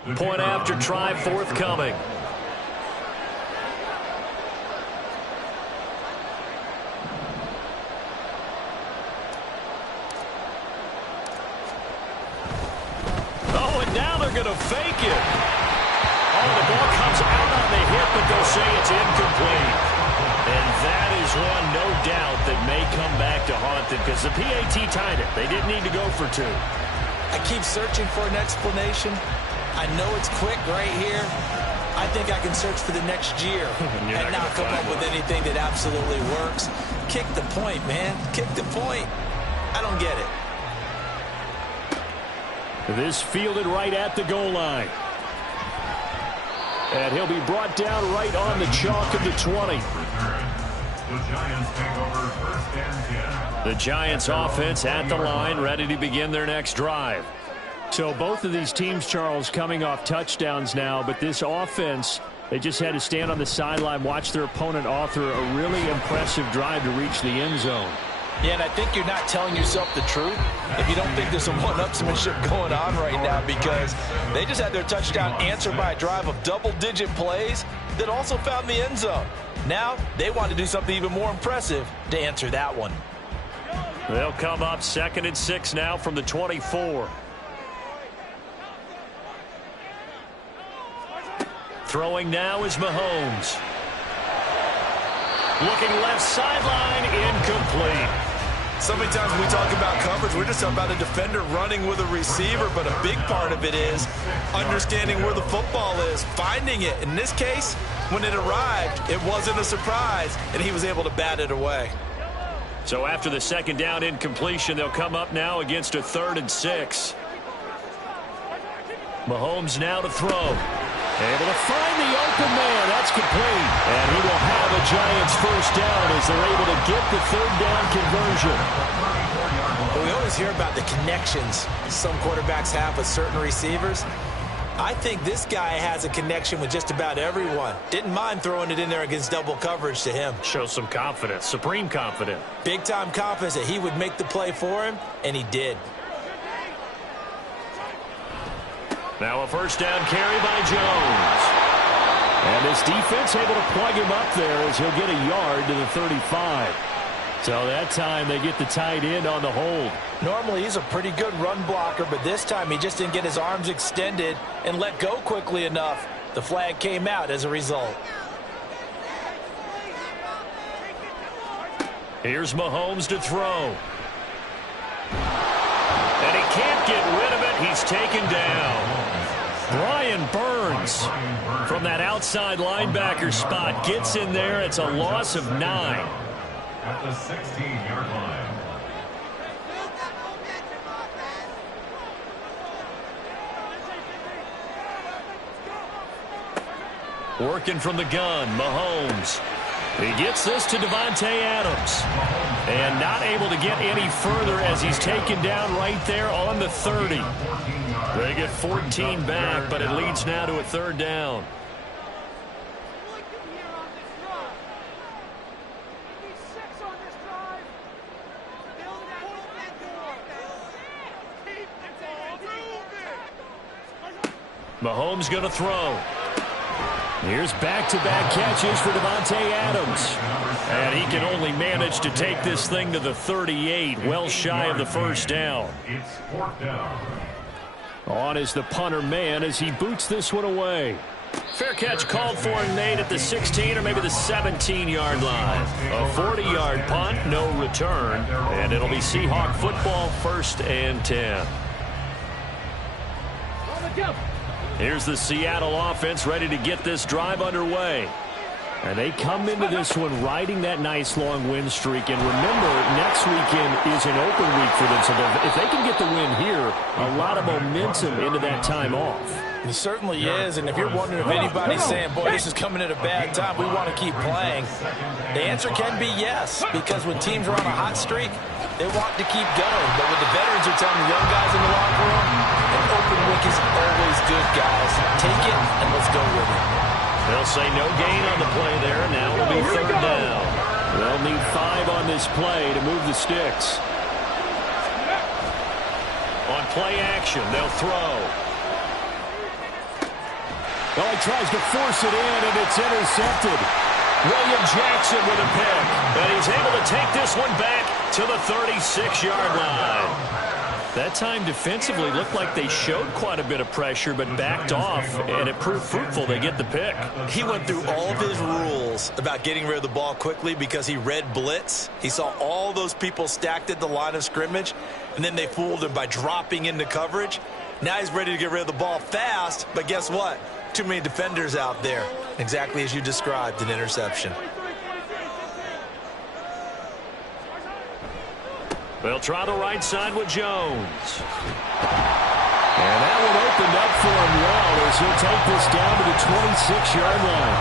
Point after try forthcoming. Oh, and now they're going to fake it. Oh, the ball comes out on the hit, but they'll say it's incomplete. And that is one, no doubt, that may come back to haunt them because the PAT tied it. They didn't need to go for two. I keep searching for an explanation. I know it's quick right here. I think I can search for the next year and not come up with anything that absolutely works. Kick the point, man. Kick the point. I don't get it. This fielded right at the goal line. And he'll be brought down right on the chalk of the 20. The Giants take over first and 10. The Giants offense at the line, ready to begin their next drive. So both of these teams, Charles, coming off touchdowns now, but this offense, they just had to stand on the sideline, watch their opponent author a really impressive drive to reach the end zone. Yeah, and I think you're not telling yourself the truth if you don't think there's some one-upsmanship going on right now, because they just had their touchdown answered by a drive of double-digit plays that also found the end zone. Now they want to do something even more impressive to answer that one. They'll come up 2nd and 6 now from the 24. Throwing now is Mahomes. Looking left sideline, incomplete. So many times when we talk about coverage, we're just talking about a defender running with a receiver, but a big part of it is understanding where the football is, finding it. In this case, when it arrived, it wasn't a surprise, and he was able to bat it away. So after the 2nd down incompletion, they'll come up now against a 3rd and 6. Mahomes now to throw. Able to find the open man. That's complete. And he will have a Giants first down as they're able to get the 3rd down conversion. But we always hear about the connections some quarterbacks have with certain receivers. I think this guy has a connection with just about everyone. Didn't mind throwing it in there against double coverage to him. Shows some confidence, supreme confidence. Big-time confidence that he would make the play for him, and he did. Now a first down carry by Jones. And this defense able to plug him up there as he'll get a yard to the 35. So that time they get the tight end on the hold. Normally he's a pretty good run blocker, but this time he just didn't get his arms extended and let go quickly enough. The flag came out as a result. Here's Mahomes to throw. And he can't get rid of it. He's taken down. Brian Burns from that outside linebacker spot gets in there. It's a loss of 9. At the 16-yard line. Working from the gun, Mahomes. He gets this to Davante Adams. And not able to get any further as he's taken down right there on the 30. They get 14 back, but it leads now to a 3rd down. Mahomes going to throw. Here's back-to-back catches for Davante Adams. And he can only manage to take this thing to the 38, well shy of the first down. It's 4th down. On is the punter man as he boots this one away. Fair catch called for, Nate, at the 16 or maybe the 17-yard line. A 40-yard punt, no return. And it'll be Seahawk football, 1st and 10. Here's the Seattle offense ready to get this drive underway. And they come into this one riding that nice long win streak. And remember, next weekend is an open week for them. So if they can get the win here, a lot of momentum into that time off. It certainly is, and if you're wondering if anybody's saying, boy, this is coming at a bad time, we want to keep playing, the answer can be yes, because when teams are on a hot streak, they want to keep going. But what the veterans are telling the young guys in the locker room, an open week is always good, guys. Take it, and let's go with it. They'll say no gain on the play there. Now it'll be 3rd down. They'll need 5 on this play to move the sticks. On play action, they'll throw. Oh, he tries to force it in, and it's intercepted. William Jackson with a pick. And he's able to take this one back to the 36-yard line. That time defensively looked like they showed quite a bit of pressure but backed off, and it proved fruitful. They get the pick. He went through all of his rules about getting rid of the ball quickly because he read blitz. He saw all those people stacked at the line of scrimmage, and then they fooled him by dropping into coverage. Now he's ready to get rid of the ball fast, but guess what? Too many defenders out there. Exactly as you described, an interception. They'll try the right side with Jones. And that one opened up for him well as he'll take this down to the 26-yard line.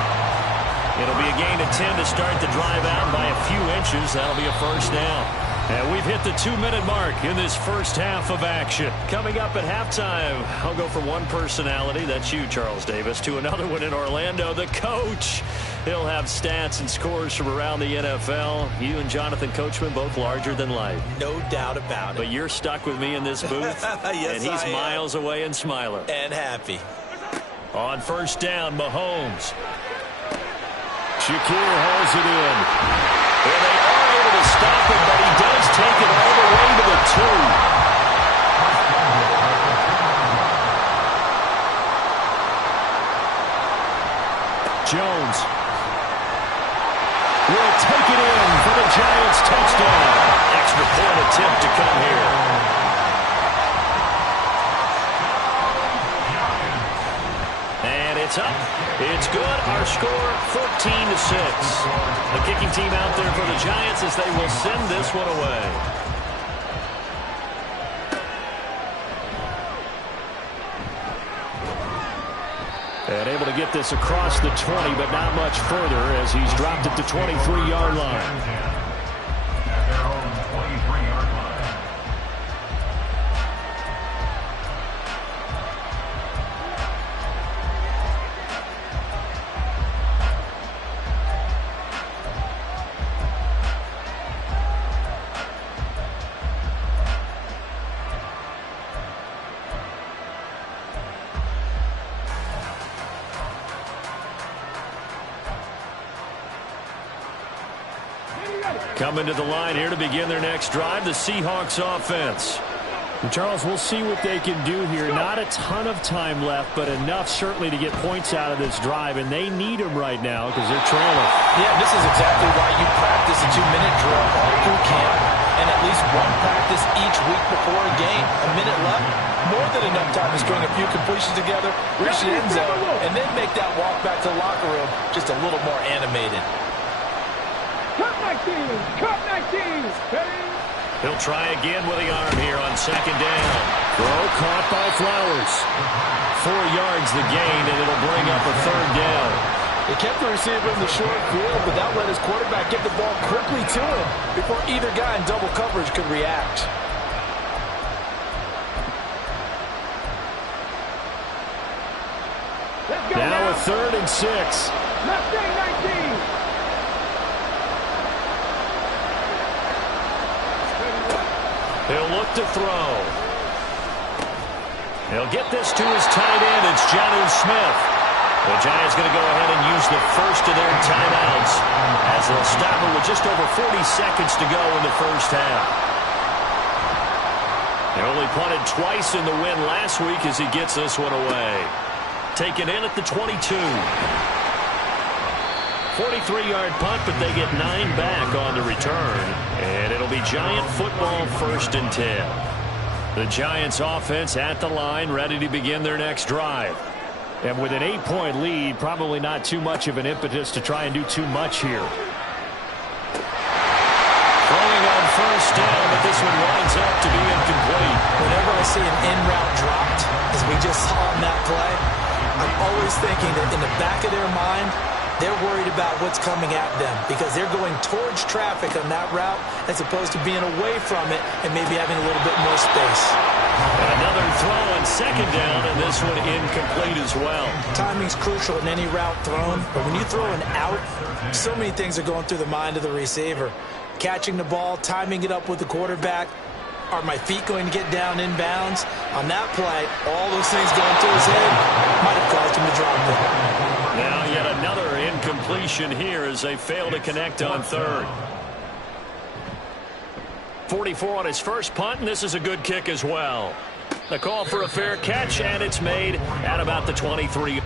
It'll be a gain of 10 to start the drive out by a few inches. That'll be a first down. And we've hit the 2-minute mark in this first half of action. Coming up at halftime, I'll go from one personality, that's you, Charles Davis, to another one in Orlando, the coach. He'll have stats and scores from around the NFL. You and Jonathan Coachman both larger than life. No doubt about it. But you're stuck with me in this booth. Yes, and he's miles away and smiling. And happy. On first down, Mahomes. Shakir hauls it in. And they are able to stop him, but he does take it all the way to the 2. Jones will take it in for the Giants touchdown. Extra point attempt to come here. And it's up. It's good. Our score 14-6. The kicking team out there for the Giants as they will send this one away. And able to get this across the 20, but not much further as he's dropped it to 23-yard line. Coming to the line here to begin their next drive, the Seahawks offense. And Charles, we'll see what they can do here. Not a ton of time left, but enough certainly to get points out of this drive, and they need them right now because they're trailing. Yeah, this is exactly why you practice a 2-minute drill all through camp and at least one practice each week before a game. A minute left, more than enough time to string a few completions together, reach the end zone, and then make that walk back to the locker room just a little more animated. Cut 19! Cut 19! He'll try again with the arm here on second down. Throw caught by Flowers. 4 yards the gain, and it'll bring up a third down. They kept the receiver in the short field, but that let his quarterback get the ball quickly to him before either guy in double coverage could react. Now a 3rd and 6. Left day 19. He'll look to throw. He'll get this to his tight end. It's Jonnu Smith. The Giants going to go ahead and use the first of their timeouts as they'll stop it with just over 40 seconds to go in the first half. They only punted twice in the win last week as he gets this one away. Taken in at the 22. 43-yard punt, but they get 9 back on the return. And it'll be Giant football 1st and 10. The Giants offense at the line, ready to begin their next drive. And with an 8-point lead, probably not too much of an impetus to try and do too much here. Throwing on first down, but this one winds up to be incomplete. Whenever I see an in-route dropped, as we just saw on that play, I'm always thinking that in the back of their mind, they're worried about what's coming at them because they're going towards traffic on that route as opposed to being away from it and maybe having a little bit more space. And another throw on second down, and this one incomplete as well. Timing's crucial in any route thrown, but when you throw an out, so many things are going through the mind of the receiver. Catching the ball, timing it up with the quarterback, Are my feet going to get down in bounds? On that play, all those things going through his head might have caused him to drop it. Now yet another incompletion here as they fail to connect on third. 44 on his first punt, and this is a good kick as well. The call for a fair catch, and it's made at about the 23.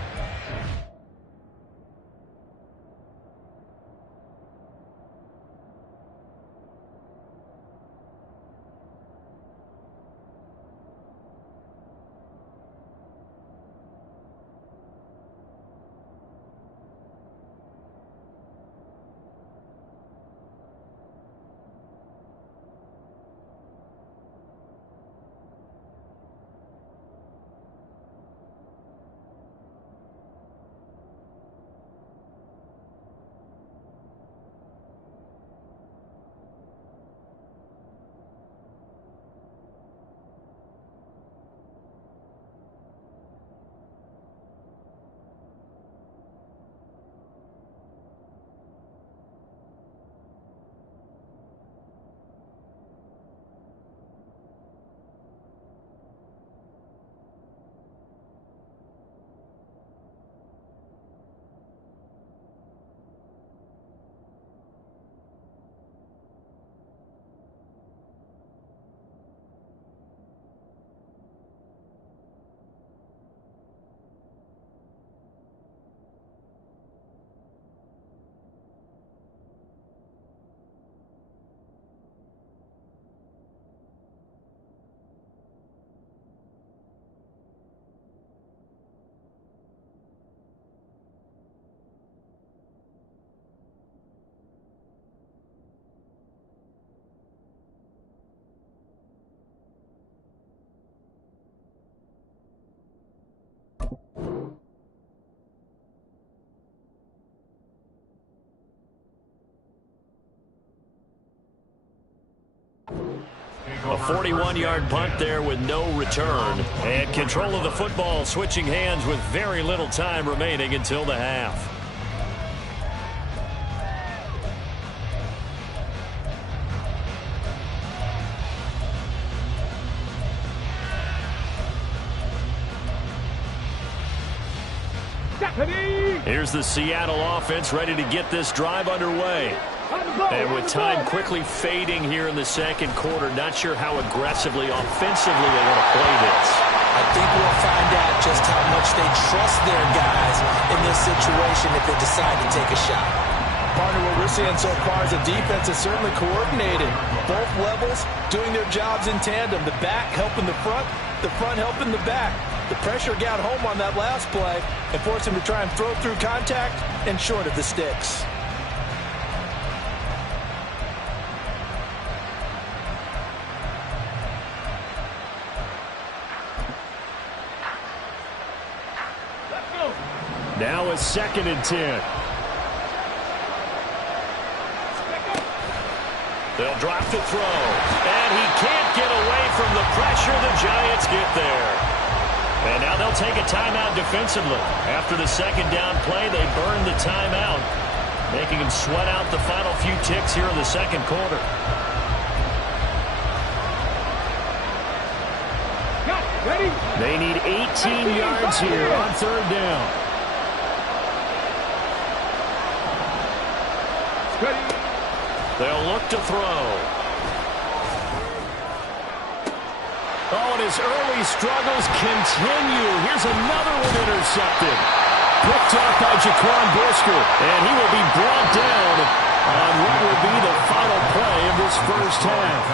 A 41-yard punt there with no return. And control of the football switching hands with very little time remaining until the half. Here's the Seattle offense ready to get this drive underway. And with time quickly fading here in the second quarter, not sure how aggressively, offensively they want to play this. I think we'll find out just how much they trust their guys in this situation if they decide to take a shot. Partner, what we're seeing so far is the defense is certainly coordinated. Both levels doing their jobs in tandem. The back helping the front helping the back. The pressure got home on that last play and forced him to try and throw through contact and short of the sticks. Now it's 2nd and 10. They'll drop to throw. And he can't get away from the pressure. The Giants get there. And now they'll take a timeout defensively. After the second down play, they burn the timeout, making him sweat out the final few ticks here in the second quarter. Ready? They need 18 yards here on third down. They'll look to throw. Oh, and his early struggles continue. Here's another one intercepted. Picked off by Jaquan Brisker. And he will be brought down on what will be the final play of this first half.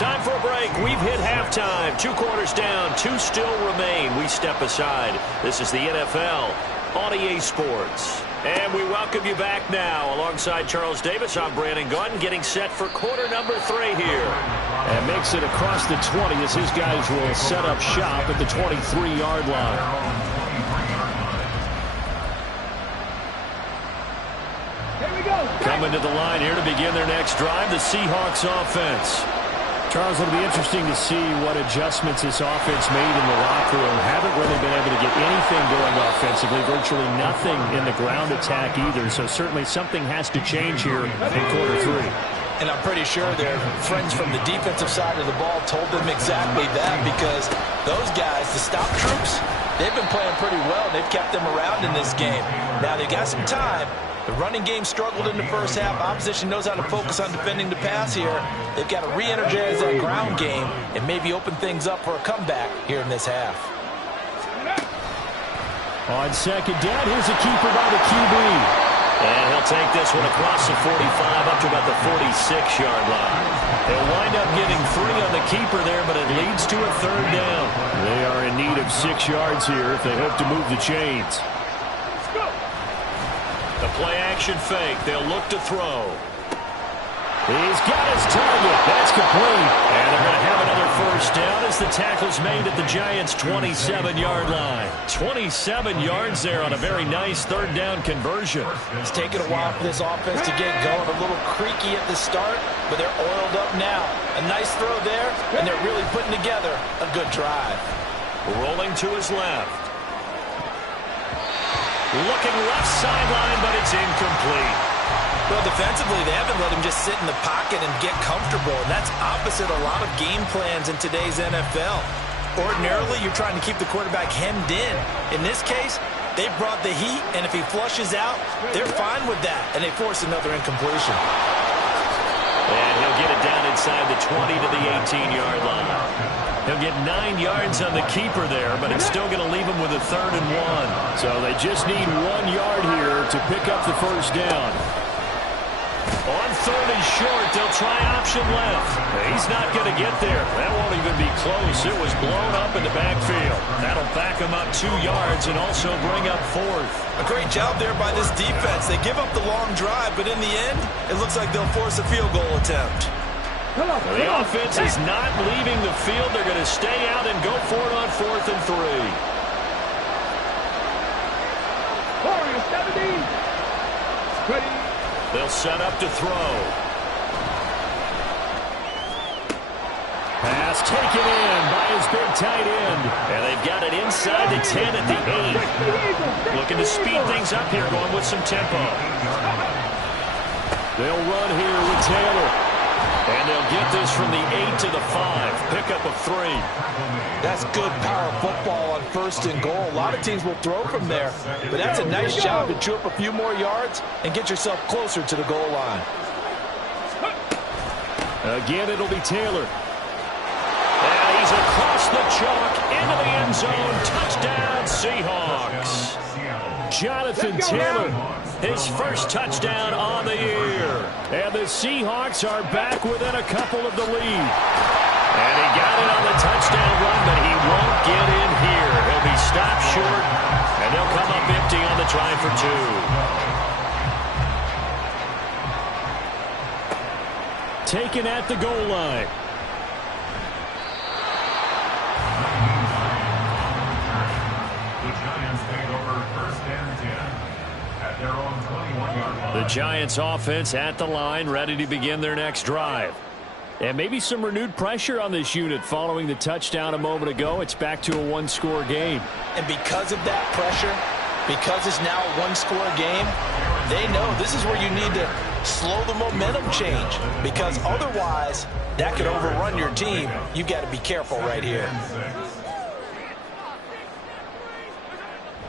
Time for a break. We've hit halftime. 2 quarters down. 2 still remain. We step aside. This is the NFL on EA Sports. And we welcome you back now. Alongside Charles Davis, I'm Brandon Gaudin, getting set for quarter number 3 here. And makes it across the 20 as his guys will set up shop at the 23-yard line. Here we go. Coming to the line here to begin their next drive, the Seahawks offense. Charles, it'll be interesting to see what adjustments this offense made in the locker room. Haven't really been able to get anything going offensively, virtually nothing in the ground attack either. So certainly something has to change here in quarter 3. And I'm pretty sure their friends from the defensive side of the ball told them exactly that, because those guys, the stop troops, they've been playing pretty well. They've kept them around in this game. Now they've got some time. The running game struggled in the first half. Opposition knows how to focus on defending the pass here. They've got to re-energize that ground game and maybe open things up for a comeback here in this half. On second down, here's a keeper by the QB. And he'll take this one across the 45 up to about the 46-yard line. They'll wind up getting 3 on the keeper there, but it leads to a third down. They are in need of 6 yards here if they hope to move the chains. The play-action fake. They'll look to throw. He's got his target. That's complete. And they're going to have another first down as the tackle's made at the Giants' 27-yard line. 27 yards there on a very nice third down conversion. It's taken a while for this offense to get going. A little creaky at the start, but they're oiled up now. A nice throw there, and they're really putting together a good drive. Rolling to his left. Looking left sideline, but it's incomplete. Well, defensively, they haven't let him just sit in the pocket and get comfortable, and that's opposite a lot of game plans in today's NFL. Ordinarily, you're trying to keep the quarterback hemmed in. In this case, they brought the heat, and if he flushes out, they're fine with that, and they force another incompletion. And he'll get it down inside the 20 to the 18-yard line. He'll get 9 yards on the keeper there, but it's still going to leave him with a 3rd and 1. So they just need 1 yard here to pick up the first down. On 3rd and short, they'll try option left. He's not going to get there. That won't even be close. It was blown up in the backfield. That'll back him up 2 yards and also bring up 4th. A great job there by this defense. They give up the long drive, but in the end, it looks like they'll force a field goal attempt. The offense is not leaving the field. They're going to stay out and go for it on 4th and 3. 17. Ready. They'll set up to throw. Pass taken in by his big tight end. And they've got it inside the 10 at the 8. Looking to speed things up here, going with some tempo. They'll run here with Taylor. And they'll get this from the 8 to the 5. Pickup of 3. That's good power football on 1st and goal. A lot of teams will throw from there, but that's a nice job to chew up a few more yards and get yourself closer to the goal line. Again, it'll be Taylor. And he's across the chalk into the end zone. Touchdown, Seahawks. Jonathan Taylor, his first touchdown on the year. And the Seahawks are back within a couple of the lead. And he got it on the touchdown run, but he won't get in here. He'll be stopped short, and they'll come up empty on the try for 2. Taken at the goal line. The Giants offense at the line, ready to begin their next drive. And maybe some renewed pressure on this unit following the touchdown a moment ago. It's back to a 1-score game. And because of that pressure, because it's now a 1-score game, they know this is where you need to slow the momentum change, because otherwise that could overrun your team. You've got to be careful right here.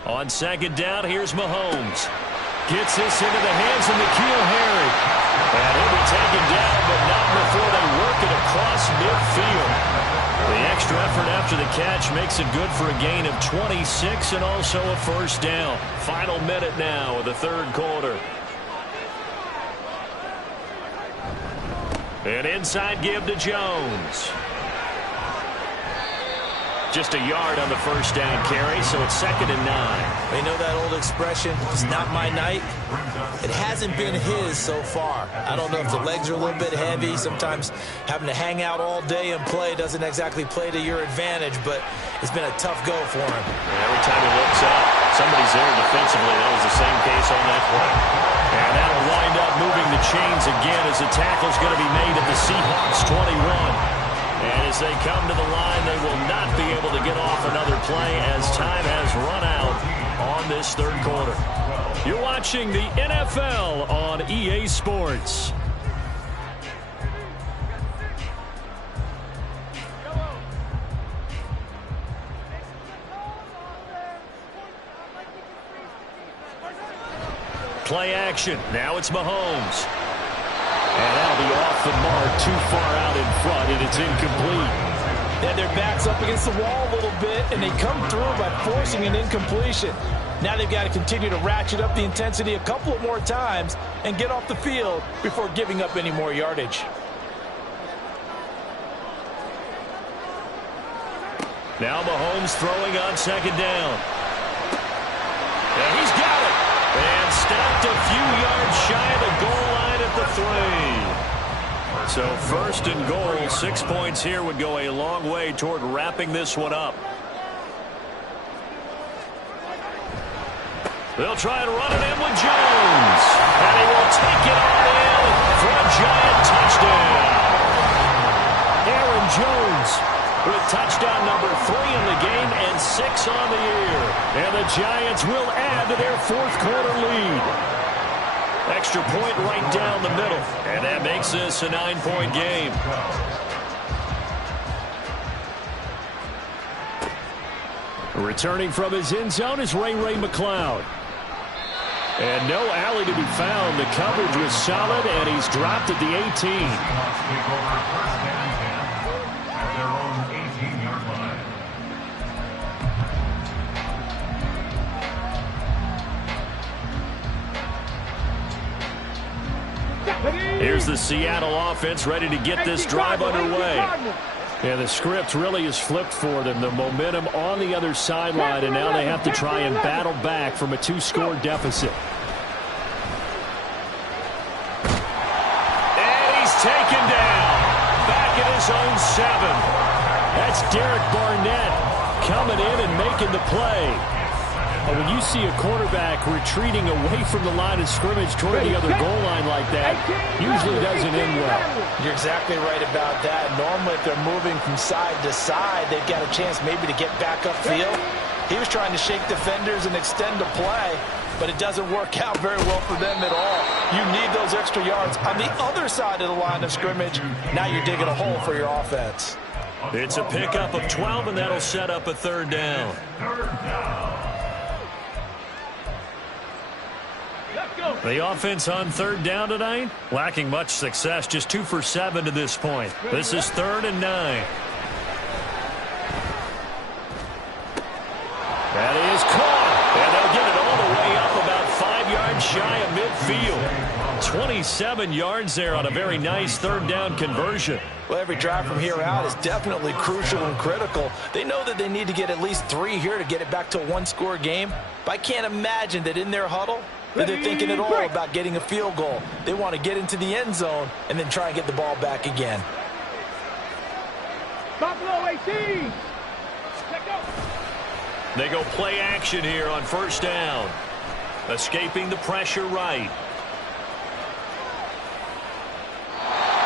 On second down, here's Mahomes. Gets this into the hands of N'Keal Harry. And he'll be taken down, but not before they work it across midfield. The extra effort after the catch makes it good for a gain of 26 and also a first down. Final minute now of the 3rd quarter. An inside give to Jones. Just a yard on the first down carry, so it's 2nd and 9. They know that old expression, it's not my night. It hasn't been his so far. I don't know if the legs are a little bit heavy. Sometimes having to hang out all day and play doesn't exactly play to your advantage, but it's been a tough go for him. Every time he looks up, somebody's there defensively. That was the same case on that play. And that'll wind up moving the chains again as the tackle's going to be made at the Seahawks 21. And as they come to the line, they will not be able to get off another play as time has run out on this 3rd quarter. You're watching the NFL on EA Sports. Play action. Now it's Mahomes. And that'll be off the mark, too far out in front, and it's incomplete. And their back's up against the wall a little bit, and they come through by forcing an incompletion. Now they've got to continue to ratchet up the intensity a couple of more times and get off the field before giving up any more yardage. Now Mahomes throwing on second down. And he's got it. And stopped a few yards shy of the goal line at the 3. So first and goal, 6 points here would go a long way toward wrapping this one up. They'll try and run it in with Jones. And he will take it on in for a Giant touchdown. Aaron Jones with touchdown number 3 in the game and 6 on the year. And the Giants will add to their fourth quarter lead. Extra point right down the middle. And that makes this a 9-point game. Returning from his end zone is Ray McCloud. And no alley to be found. The coverage was solid, and he's dropped at the 18. Take over first and 10 at their own 18-yard line. Here's the Seattle offense ready to get this drive underway. Yeah, the script really is flipped for them. The momentum on the other sideline, and now they have to try and battle back from a 2-score deficit. And he's taken down. Back at his own 7. That's Derek Barnett coming in and making the play. And when you see a quarterback retreating away from the line of scrimmage toward the other goal line like that, usually doesn't end well. You're exactly right about that. Normally, if they're moving from side to side, they've got a chance maybe to get back upfield. He was trying to shake defenders and extend the play, but it doesn't work out very well for them at all. You need those extra yards on the other side of the line of scrimmage. Now you're digging a hole for your offense. It's a pickup of 12, and that'll set up a third down. The offense on third down tonight, lacking much success, just 2 for 7 to this point. This is 3rd and 9. That is caught, and they'll get it all the way up about 5 yards shy of midfield. 27 yards there on a very nice third down conversion. Well, every drive from here out is definitely crucial and critical. They know that they need to get at least 3 here to get it back to a 1-score game, but I can't imagine that in their huddle that they're thinking at all about getting a field goal. They want to get into the end zone and then try and get the ball back again. Buffalo 18. They go play action here on first down. Escaping the pressure right.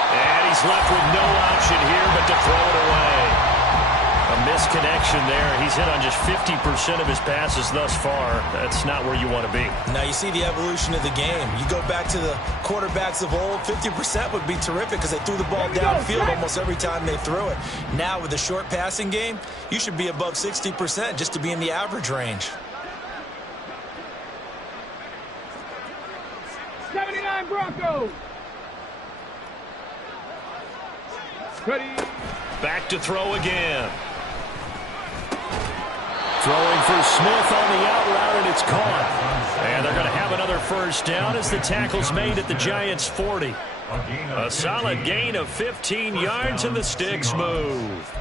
And he's left with no option here but to throw it away. A misconnection there. He's hit on just 50% of his passes thus far. That's not where you want to be. Now you see the evolution of the game. You go back to the quarterbacks of old, 50% would be terrific because they threw the ball downfield almost every time they threw it. Now with the short passing game, you should be above 60% just to be in the average range. 79 Broncos. Ready. Back to throw again. Throwing for Smith on the out route, and it's caught. And they're going to have another first down as the tackle's made at the Giants' 40. A solid gain of 15 yards, and the sticks move.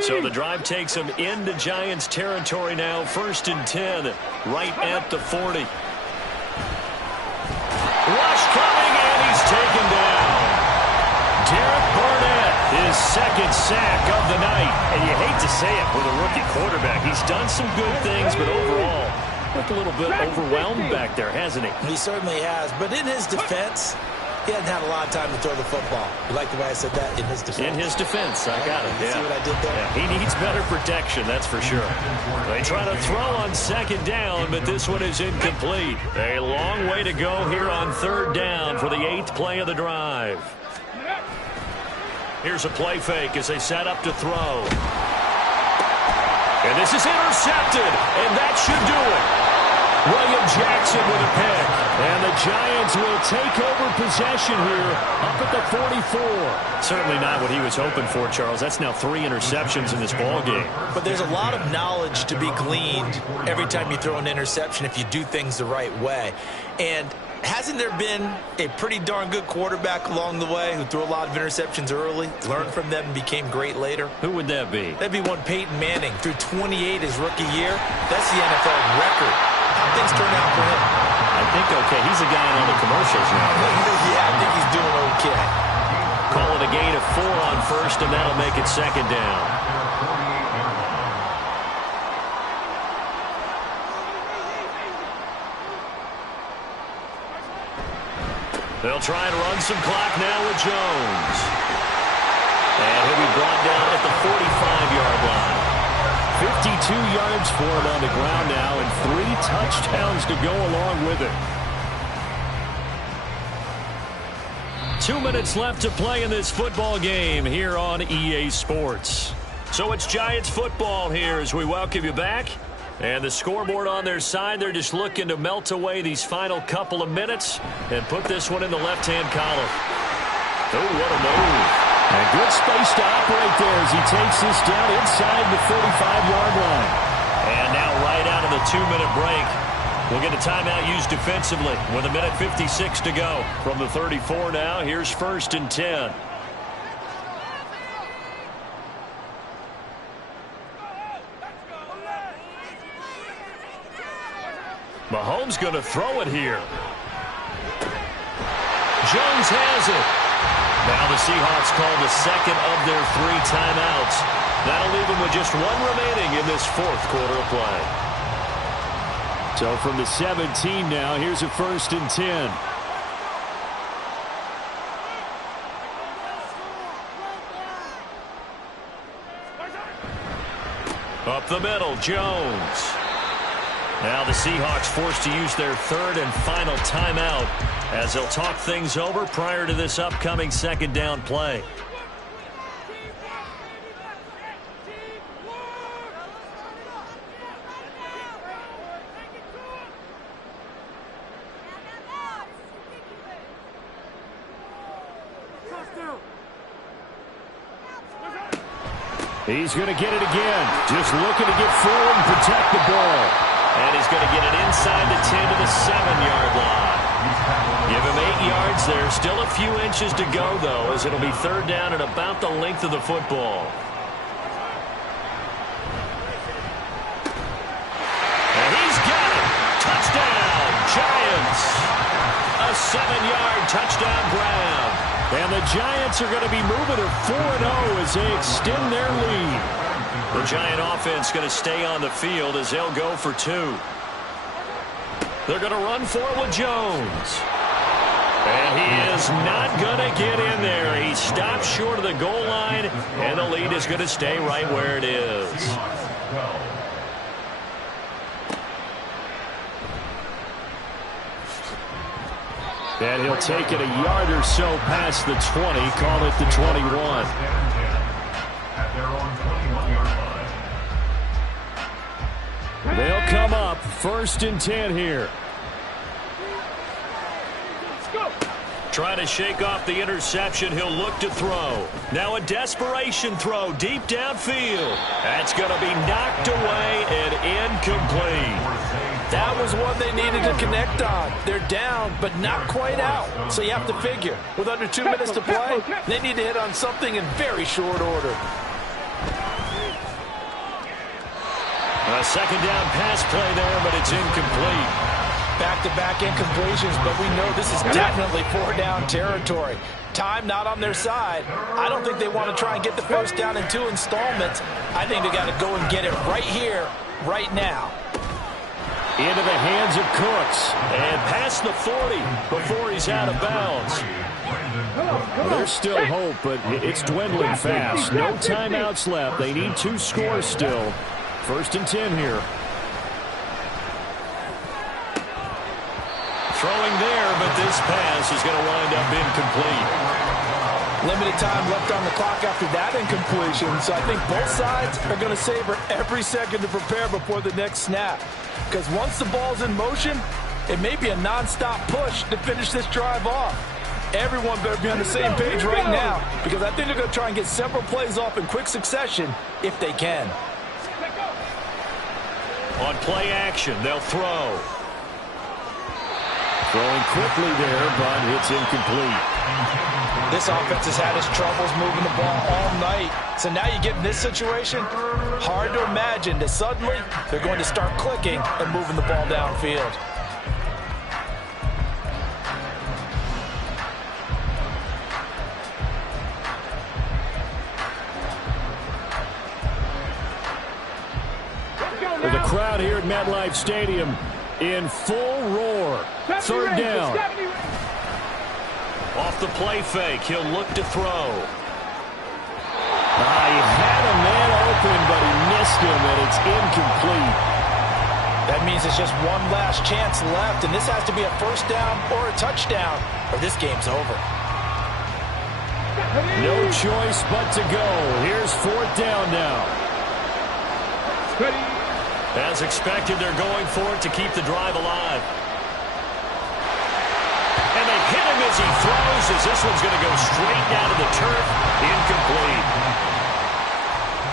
So the drive takes them into Giants territory now. 1st and 10, right at the 40. Rush coming, and he's taken down. Derek Barnett, his 2nd sack of the night. And you hate to say it with a rookie quarterback. He's done some good things, but overall, looked a little bit overwhelmed back there, hasn't he? He certainly has, but in his defense, he hasn't had a lot of time to throw the football. You like the way I said that? In his defense. In his defense, I got it. You see what I did there? Yeah, he needs better protection, that's for sure. They try to throw on 2nd down, but this one is incomplete. A long way to go here on 3rd down for the 8th play of the drive. Here's a play fake as they set up to throw. And this is intercepted, and that should do it. William Jackson with a pick. And the Giants will take over possession here up at the 44. Certainly not what he was hoping for, Charles. That's now 3 interceptions in this ballgame. But there's a lot of knowledge to be gleaned every time you throw an interception if you do things the right way. And hasn't there been a pretty darn good quarterback along the way who threw a lot of interceptions early, learned from them, and became great later? Who would that be? That'd be one Peyton Manning. Threw 28 his rookie year. That's the NFL record. How things turn out for him? I think okay. He's a guy in all the commercials now. Yeah, I think he's doing okay. Call it a gain of 4 on first, and that'll make it second down. They'll try and run some clock now with Jones. And he'll be brought down at the 45-yard line. 52 yards for him on the ground now, and 3 touchdowns to go along with it. 2 minutes left to play in this football game here on EA Sports. So it's Giants football here as we welcome you back. And the scoreboard on their side, they're just looking to melt away these final couple of minutes and put this one in the left-hand column. Oh, what a move. And good space to operate there as he takes this down inside the 45-yard line. And now right out of the 2-minute break, we'll get a timeout used defensively with 1:56 to go. From the 34 now, here's 1st and 10. Mahomes going to throw it here. Jones has it. Now the Seahawks call the second of their 3 timeouts. That'll leave them with just 1 remaining in this 4th quarter of play. So from the 17 now, here's a 1st and 10. Up the middle, Jones. Now the Seahawks forced to use their 3rd and final timeout as they'll talk things over prior to this upcoming 2nd down play. He's going to get it again. Just looking to get forward and protect the ball. And he's going to get it inside the 10 to the 7-yard line. Give him 8 yards there. Still a few inches to go, though, as it'll be 3rd down and about the length of the football. And he's got it. Touchdown, Giants. A 7-yard touchdown grab. And the Giants are going to be moving to 4-0 as they extend their lead. The Giant offense going to stay on the field as they'll go for 2. They're going to run for it with Jones. And he is not going to get in there. He stops short of the goal line, and the lead is going to stay right where it is. And he'll take it a yard or so past the 20, call it the 21. At their own 21-yard line. They'll come up 1st and 10 here. Trying to shake off the interception. He'll look to throw. Now a desperation throw deep downfield. That's going to be knocked away and incomplete. That was one they needed to connect on. They're down, but not quite out. So you have to figure, with under 2 minutes to play, they need to hit on something in very short order. A 2nd down pass play there, but it's incomplete. Back-to-back incompletions, but we know this is definitely 4-down territory. Time not on their side. I don't think they want to try and get the 1st down in 2 installments. I think they got to go and get it right here, right now. Into the hands of Cooks. And past the 40 before he's out of bounds. Well, there's still hope, but it's dwindling fast. No timeouts left. They need 2 scores still. 1st and 10 here. Throwing there, but this pass is going to wind up incomplete. Limited time left on the clock after that incompletion, so I think both sides are going to savor every second to prepare before the next snap. Because once the ball's in motion, it may be a non-stop push to finish this drive off. Everyone better be on the same page right now, because I think they're going to try and get several plays off in quick succession if they can. On play action, they'll throw. Throwing quickly there, but it's incomplete. This offense has had its troubles moving the ball all night. So now you get in this situation, hard to imagine that suddenly they're going to start clicking and moving the ball downfield. With the crowd here at MetLife Stadium in full roar. Third down. Off the play fake, he'll look to throw. He had a man open, but he missed him, and it's incomplete. That means it's just one last chance left, and this has to be a first down or a touchdown, or this game's over. No choice but to go. Here's fourth down now. As expected, they're going for it to keep the drive alive. And they hit him as he throws, as this one's going to go straight down to the turf. Incomplete.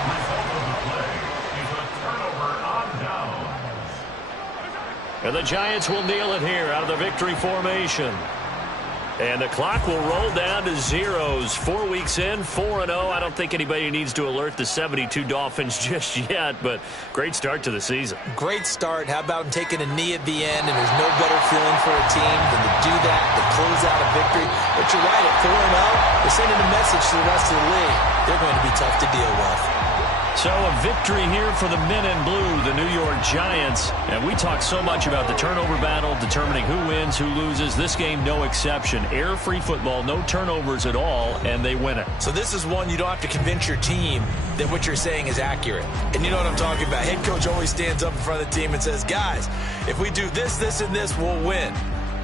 Result of the play is a turnover on downs. And the Giants will kneel it here out of the victory formation. And the clock will roll down to zeros. 4 weeks in, 4-0. I don't think anybody needs to alert the 72 Dolphins just yet, but great start to the season. Great start. How about taking a knee at the end? And there's no better feeling for a team than to do that, to close out a victory. But you're right, at 4-0, they're sending a message to the rest of the league. They're going to be tough to deal with. So a victory here for the men in blue, the New York Giants. And we talk so much about the turnover battle, determining who wins, who loses. This game, no exception. Error-free football, no turnovers at all, and they win it. So this is one you don't have to convince your team that what you're saying is accurate. And you know what I'm talking about. Head coach always stands up in front of the team and says, guys, if we do this, this, and this, we'll win.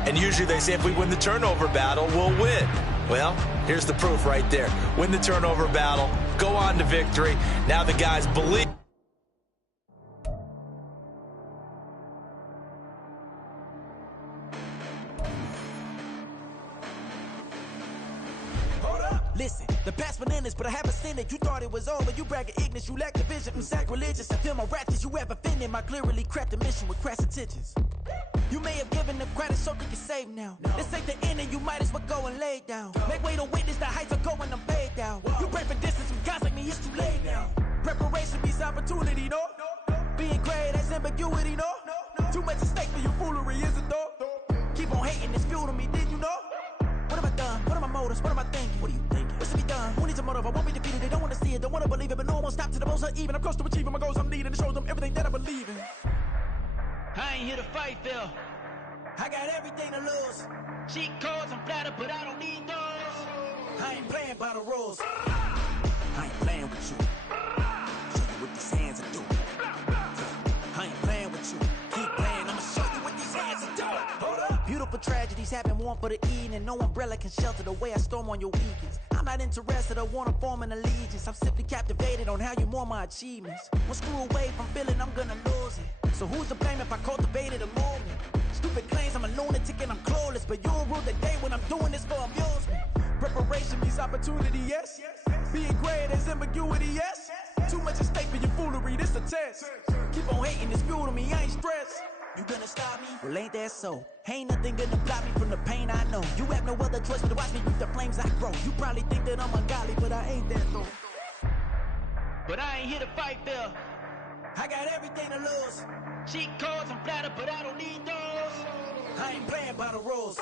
And usually they say if we win the turnover battle, we'll win. Well, here's the proof right there. Win the turnover battle, go on to victory. Now the guys believe. Listen, the past bananas, but I haven't seen it. You thought it was over, you bragging ignorance, you lack the vision from sacrilegious. I feel my ratchets, you have offended my clearly crafted mission with crass intentions. You may have given them credit so they can save now. This ain't the end and you might as well go and lay down. Make way to witness the heights are going, I'm paid down. You pray for distance from guys like me, it's too late now. Preparation means opportunity, no? Being great has ambiguity, no? Too much at stake for your foolery, is it though? Keep on hating, it's fuel to me, did you know? What have I done? What are my motives? What am I thinking? What are you thinking? What should be done? Who needs a motive? I won't be defeated. They don't want to see it, don't want to believe it, but no one won't stop to the most uneven. I'm close to achieving my goals. I'm needing to show them everything that I believe in. I ain't here to fight, Phil. I got everything to lose. Cheat codes, I'm flattered, but I don't need those. I ain't playing by the rules. I ain't playing with you. Show you what these hands are doing. I ain't playing with you. Keep playing, I'ma show you what these hands are doing. Hold up. Beautiful tragedies happen, one for the evening. No umbrella can shelter the way I storm on your weekends. I'm not interested, I wanna form an allegiance. I'm simply captivated on how you mourn my achievements. One screw away from feeling I'm gonna lose it. So who's to blame if I cultivated a movement? Stupid claims I'm a lunatic and I'm clueless, but you'll rule the day when I'm doing this for amusement. Preparation means opportunity, yes. Being great is ambiguity, yes. Too much at stake for your foolery, this a test. Keep on hating, it's fuel to me, I ain't stressed. You gonna stop me? Well, ain't that so? Ain't nothing gonna block me from the pain I know. You have no other choice but to watch me reap the flames I grow. You probably think that I'm ungodly, but I ain't that though. But I ain't here to fight, Phil. I got everything to lose. Cheat codes, I'm flattered, but I don't need those. I ain't playing by the rules.